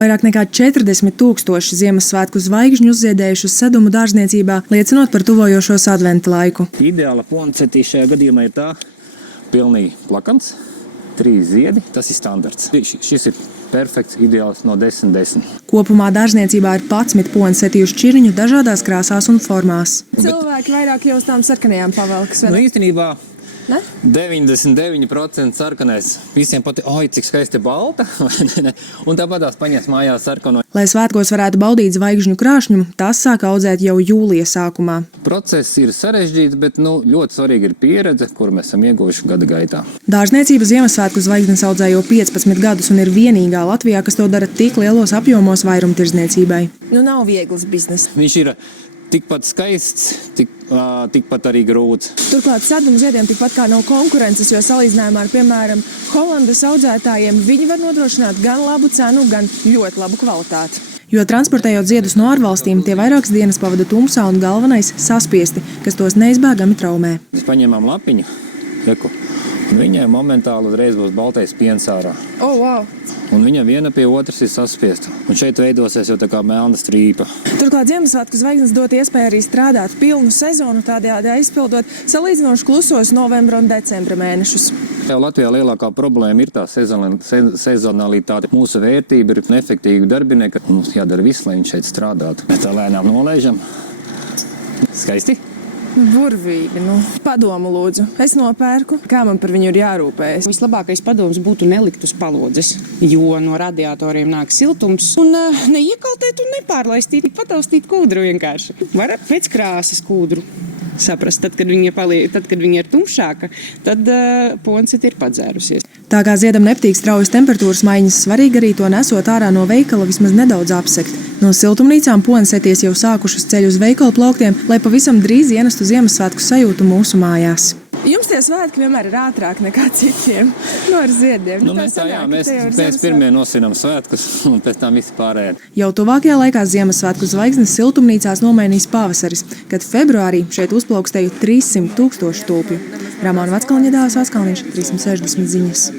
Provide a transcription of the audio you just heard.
Vairāk nekā 40,000 Ziemassvētku zvaigžņu uzziedējušas Sedumu dārzniecībā, liecinot par tuvojošos adventa laiku. Ideāla poncetī šajā gadījumā ir tā, pilnīgi plakans, 3 ziedi, tas ir standarts. Šis ir perfekts, ideāls no 10/10. Kopumā dārzniecībā ir 11 poinsetīju šķiriņu dažādās krāsās un formās. Cilvēki vairāk jau uz tām sarkanajām pavelkas, vai ne? Īstenībā Ne? 99% sarkanais. Visiem patīk, oi, cik skaisti balta, un tāpat tās paņems mājās sarkano. Lai svētkos varētu baudīt zvaigžņu krāšņumu, tās sāk audzēt jau jūlija sākumā. Process ir sarežģīts, bet ļoti svarīga ir pieredze, kuru mēs esam ieguvuši gada gaitā. Dārzniecība Ziemassvētku zvaigznes audzē jau 15 gadus un ir vienīgā Latvijā, kas to dara tik lielos apjomos vairumtirdzniecībai. Nav viegls biznes. Viņš ir tikpat skaists, tikpat arī grūts. Turklāt Sedumu ziediem tikpat kā nav konkurences, jo salīdzinājumā ar, piemēram, Holandas audzētājiem viņi var nodrošināt gan labu cenu, gan ļoti labu kvalitāti. Jo transportējot ziedus no ārvalstīm, tie vairākas dienas pavada tumsā un galvenais saspiesti, kas tos neizbēgami traumē. Mēs paņēmām lapiņu, un viņai momentāli uzreiz būs baltais piens ārā. Wow! Un viņa viena pie otras ir saspiesta. Un šeit veidosies jau tā kā melna strīpa. Turklāt Ziemassvētku zvaigznes dot iespēju arī strādāt pilnu sezonu, tādējādi aizpildot salīdzinoši klusos novembra un decembra mēnešus. Jau Latvijā lielākā problēma ir tā sezonalitāte. Mūsu vērtība ir efektīva darbinieka. Mums jādara viss, lai viņš šeit strādātu. Mēs tā lēnām nolaižam. Skaisti? Burvīgi. Padomu lūdzu. Es nopērku. Kā man par viņu ir jārūpējas? Vislabākais padoms būtu nelikt uz palodzes, jo no radiatoriem nāk siltums. Un neiekaltēt un nepārlaistīt, pataustīt kūdru vienkārši. Var pēc krāsas kūdru saprast. Tad, kad viņa ir tumšāka, tad poncete ir padzērusies. Tā kā ziedam nepatīk straujas temperatūras maiņas, svarīgi arī to nesot ārā no veikala vismaz nedaudz apsekt. No siltumnīcām poinseties jau sākušas ceļu uz veikalu plauktiem, lai pavisam drīz ienestu Ziemassvētku sajūtu mūsu mājās. Jums tie svētki vienmēr ir ātrāk nekā citiem. Ar ziediem. Mēs pirmie nosinām svētkus, un pēc tam visi pārējie. Jau tuvākajā laikā Ziemassvētku zvaigznes siltumnīcās nomainīs pavasaris, kad februārī šeit uzplaukstēja 300,000 tulpju. Ramona Veckalņa, Dāvis Veckalniņš, 360 ziņas.